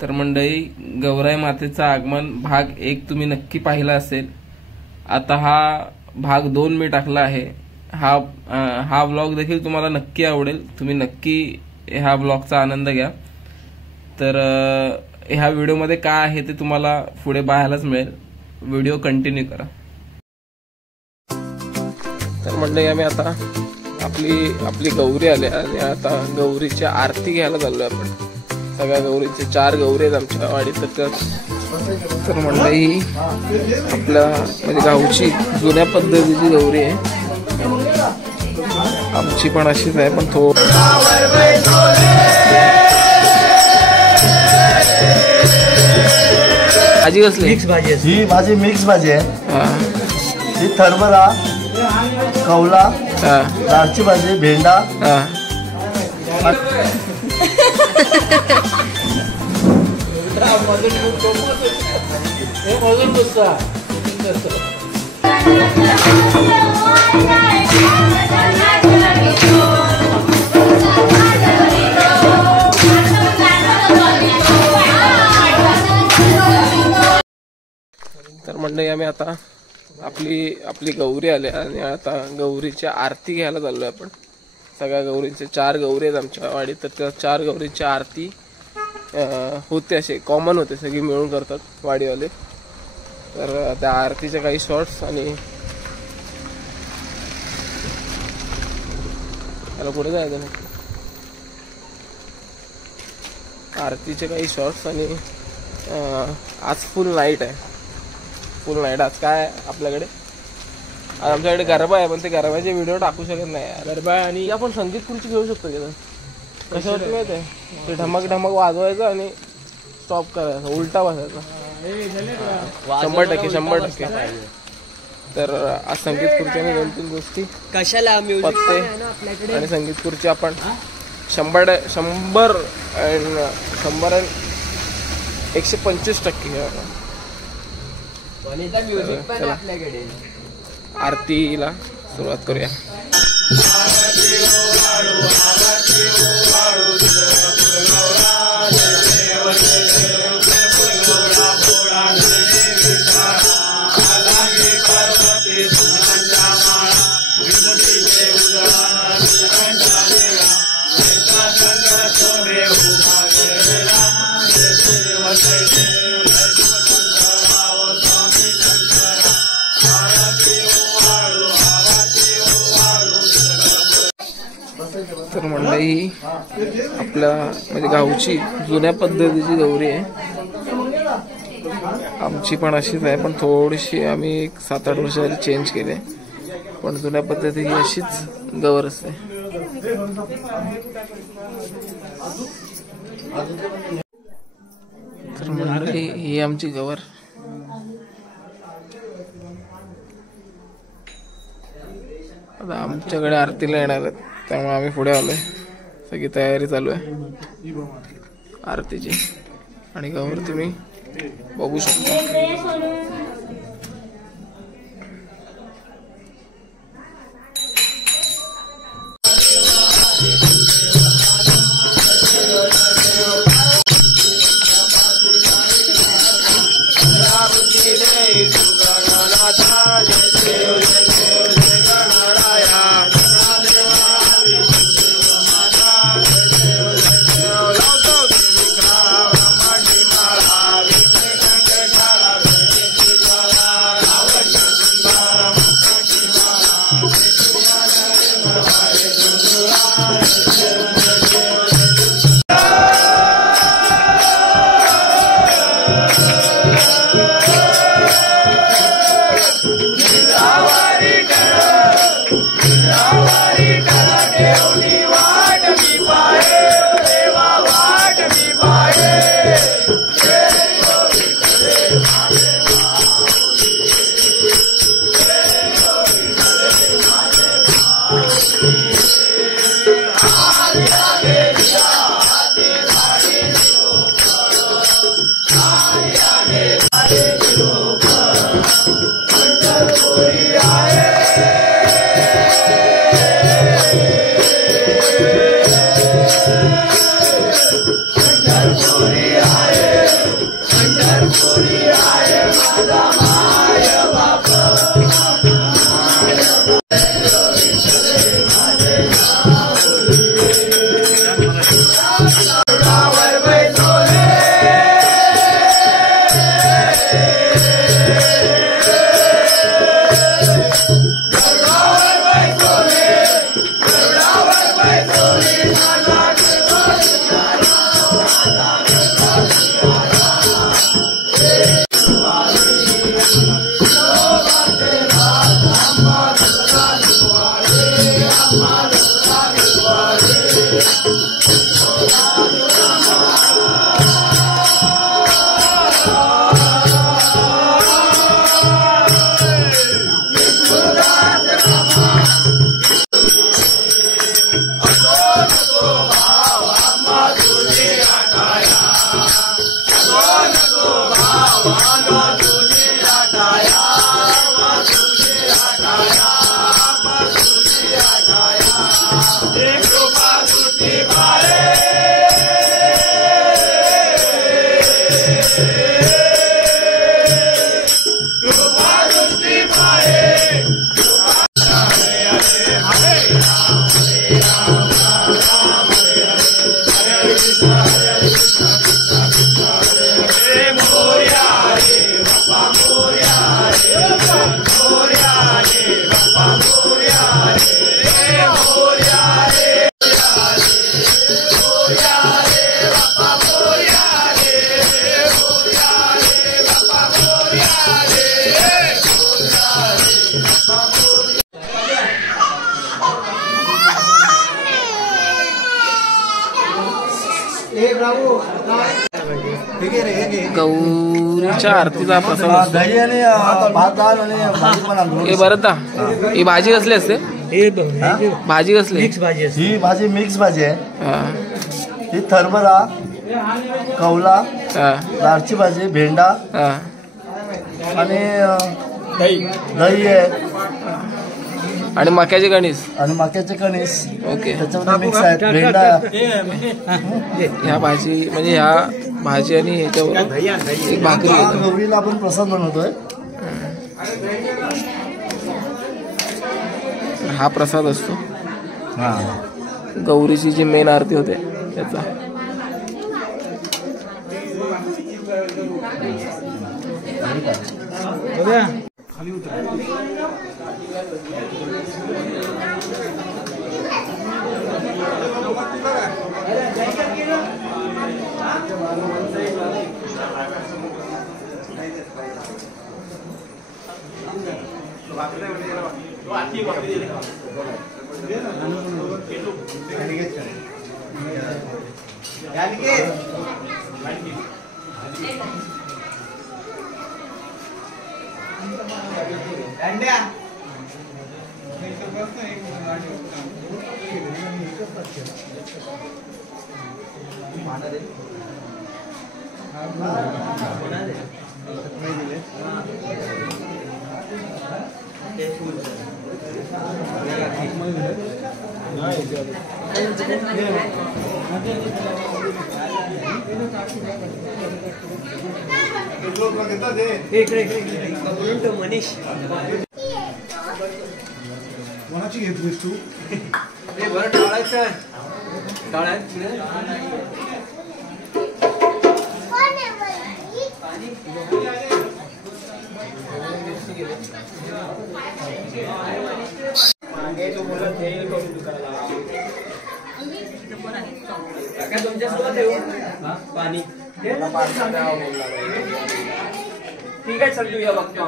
तर मंडळी, गौराई मातेचं आगमन भाग 1 तुम्ही नक्की पाहिला असेल. आता हा भाग 2 मी टाकला आहे. हा व्लॉग देखील तुम्हाला नक्की आवडेल. तुम्ही नक्की ह्या व्लॉगचा आनंद घ्या. तर ह्या व्हिडिओमध्ये काय आहे ते तुम्हाला पुढे पाहायलाच मिळेल. व्हिडिओ कंटिन्यू करा. तर मंडळी, आम्ही आता आपली गौरी आली आणि आता गौरीची आरती घ्यायला चाललोय आपण. सगळ्या गौरीचे 4 गौरी आहेत आमच्या वाडीत. तर मंडळी, आपल्या म्हणजे गावची जुन्या पद्धतीची गौरी आहे. आमची पण अशीच आहे, पण भाजी कसली? मिक्स भाजी. ही भाजी मिक्स भाजी आहे. ही हरभरा, कौला, दाळची भाजी, भेंडा. तर मंडळी, आम्ही आता आपली गौरी आली आणि आता गौरीची आरती घ्यायला चाललोय आपण. सगळ्या गौरींचे 4 गौरी आहेत आमच्या वाडीत. तर त्या 4 गौरीची आरती होते, असे कॉमन होते, सगळी मिळून करतात वाडीवाले. तर त्या आरतीचे काही शॉर्ट्स आणि त्याला पुढे जायचं नाही. आरतीचे काही शॉर्ट्स आणि आज फुल नाईट आहे. फुल नाईट आज काय आपल्याकडे, आज आमच्याकडे गरबा आहे, पण ते गरबाचे व्हिडिओ टाकू शकत नाही. गरबा आणि आपण संगीत खुर्ची घेऊ शकतो का? कशावरती माहिती आहे? ते ढमक ढमक वाजवायचं आणि स्टॉप करायचा, उलटा बसायचा. 100%. तर आज संगीत खुर्ची आणि 2-3 गोष्टी कशाला पत्ते आणि संगीत खुर्ची आपण 100 आणि 125%. आपल्याकडे आरतीला सुरुवात करूया. तर मंडळी, आपल्या म्हणजे गावची जुन्या पद्धतीची गौरी आहे. आमची पण अशीच आहे, पण थोडीशी आम्ही 7-8 वर्षांनी चेंज केले. पण जुन्या पद्धतीची अशीच गौर असते. तर मंडळी, ही आमची गौर. आता आमच्याकडे आरतीला येणार आहेत, त्यामुळे आम्ही पुढे आलोय. सगळी तयारी चालू आहे आरतीची. आणि गौर तुम्ही बघू शकता. पंढरपुरी आहे गौरीच्या आरतीचा प्रसाद दही आणि भात डाळ आणि भाजी पण आणतो. हे बरं ता ही भाजी कसली असते? भाजी कसली? ही भाजी मिक्स भाजी आहे. हा. ही हरभरा, कौला, हा. दाळची भाजी, भेंडा हा. आणि दही आहे आणि मक्याचे कणीस आणि मक्याचे कणीस. ओके. त्याच्यामध्ये मिक्स आहेत. भेंडा ह्या भाजी म्हणजे ह्या भाजी आणि ह्याच्यावर एक भाकरी आहे. गौरीला आपण प्रसाद बनवतोय. हा प्रसाद असतो हा. गौरीची जी मेन आरती होते त्याचा. मनीष कोणाची घेतलीस तू? बरं टाळायचं टाळायचं पाणी ठीक आहे. चल घेऊया बघतो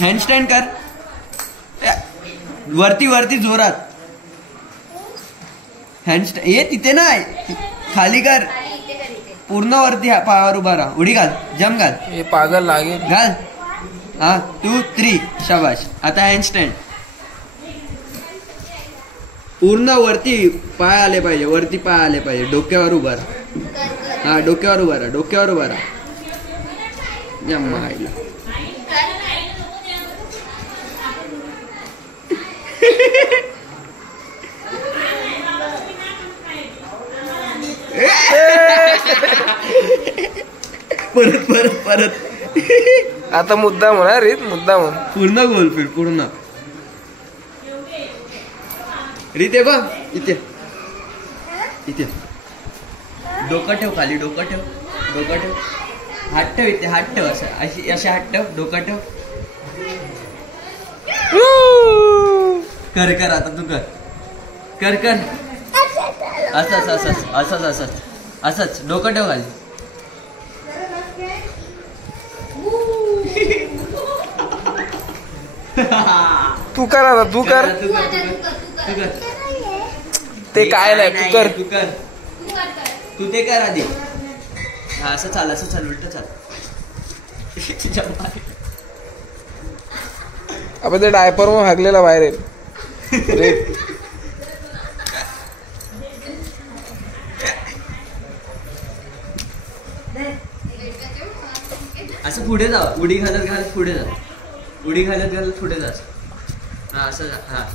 हँडस्टँड कर वरती वरती जोरात. हँडस्टँड ये तिथे नाही, खाली कर, पूर्ण वरती पायावर उभा राहा, उडी घाल, जम घाल, हे पागल लागेल, घाल. हा 2 3 शाबाश. आता हँडस्टँड पूर्ण वरती पाय आले पाहिजे, वरती पाय आले पाहिजे, डोक्यावर उभा राहा. हा डोक्यावर उभा राहा, डोक्यावर उभा राहा. जम्मा आईला परत परत परत. आता मुद्दा म्हणा रे, मुद्दा म्हण. पूर्ण गोल फिर, पूर्ण रीते बघ. इथे इथे डोकं ठेव खाली, डोकं ठेव, डोकं ठेव, हात ठेव इथे, हात ठेव, असं अशी अशी हात ठेव, डोकं ठेव. कर कर आता तू कर, कर कर, असंच असंच असंच असंच असंच डोकं ठेव खाली. तू कर आता, तू कर. तू कर, ते काय नाही, तू कर. तू कर, तू ते कर आधी. हा असं चाल, असं चाल, उलट चाल. आपण ते डायपर मग हागलेला बाहेर येईल. असं पुढे जा, उडी घालत घालत पुढे जा, उडी घालत घालत पुढे जा. हा असं जा. हा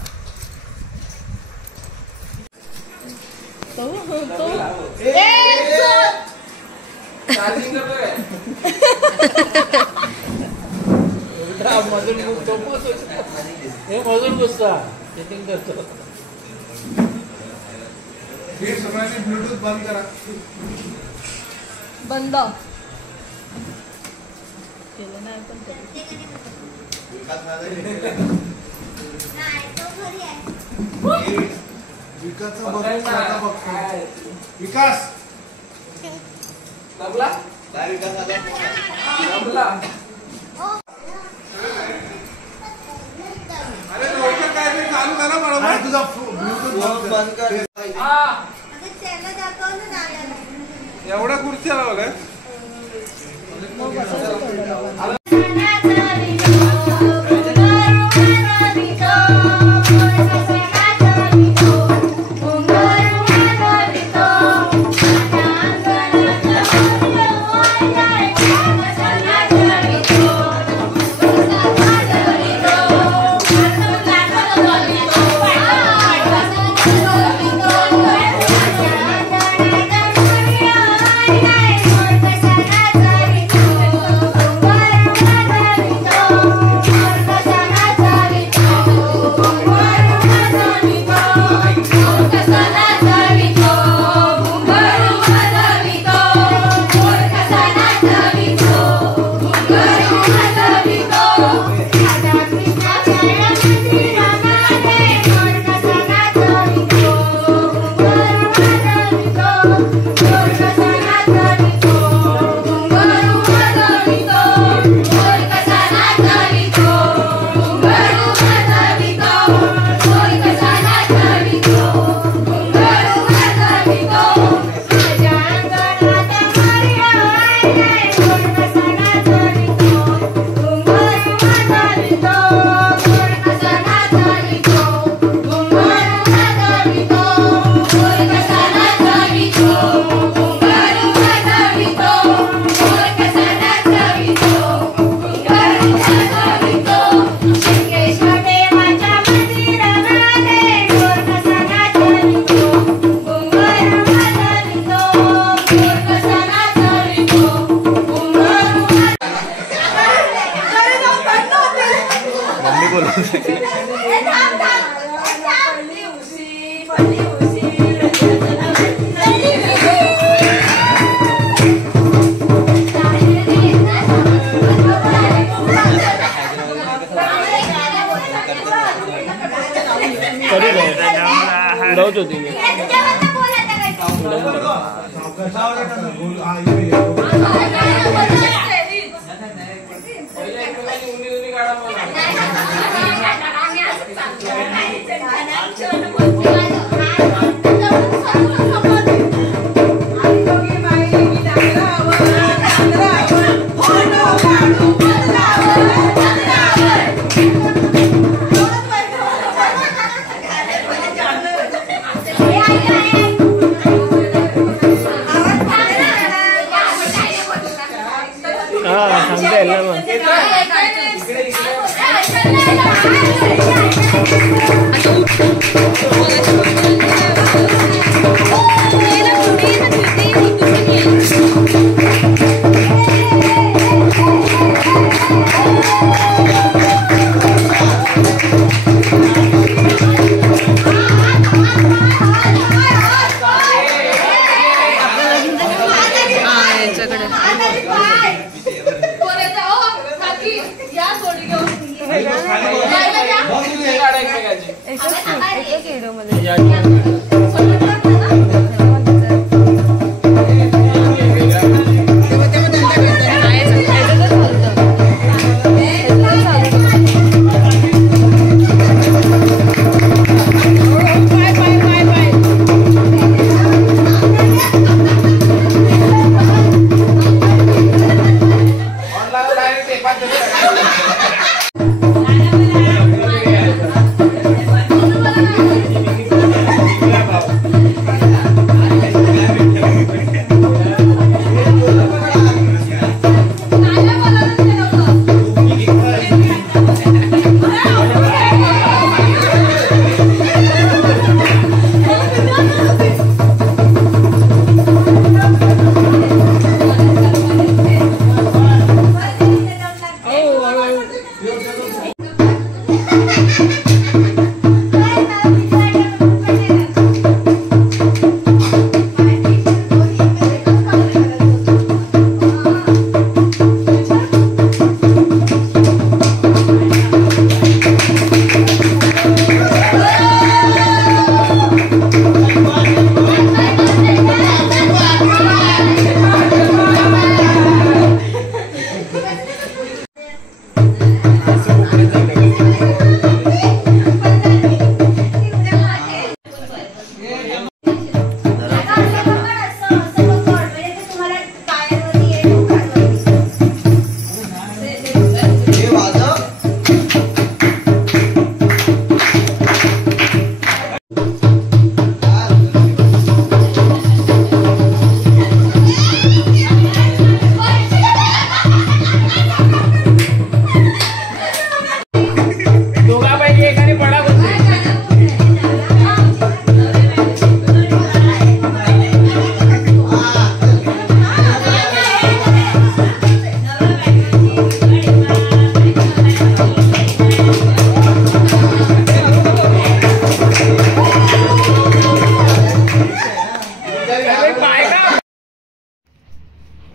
ब्लूटूथ बंद करा. बंद केलं नाही पण विकास चालू करा बरोबर. तुझा ब्लूटूथ बंद कर. एवढ्या खुर्च्या बघा. चलो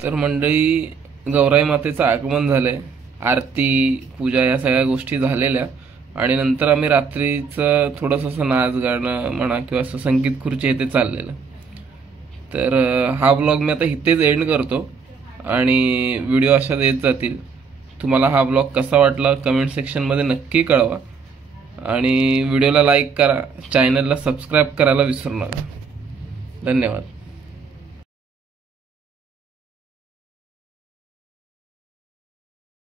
तर मंडळी, गौराई मातेचं आगमन झालंय, आरती पूजा या सगळ्या गोष्टी झालेल्या, आणि नंतर आम्ही रात्रीचं थोडंसं असं नाच गाणं म्हणा किंवा असं संगीत खुर्ची इथे चाललेलं. तर हा ब्लॉग मी आता इथेच एंड करतो आणि व्हिडिओ अशाच येत जातील. तुम्हाला हा ब्लॉग कसा वाटला कमेंट सेक्शनमध्ये नक्की कळवा आणि व्हिडिओला लाईक करा, चॅनलला सबस्क्राईब करायला विसरू नका. धन्यवाद.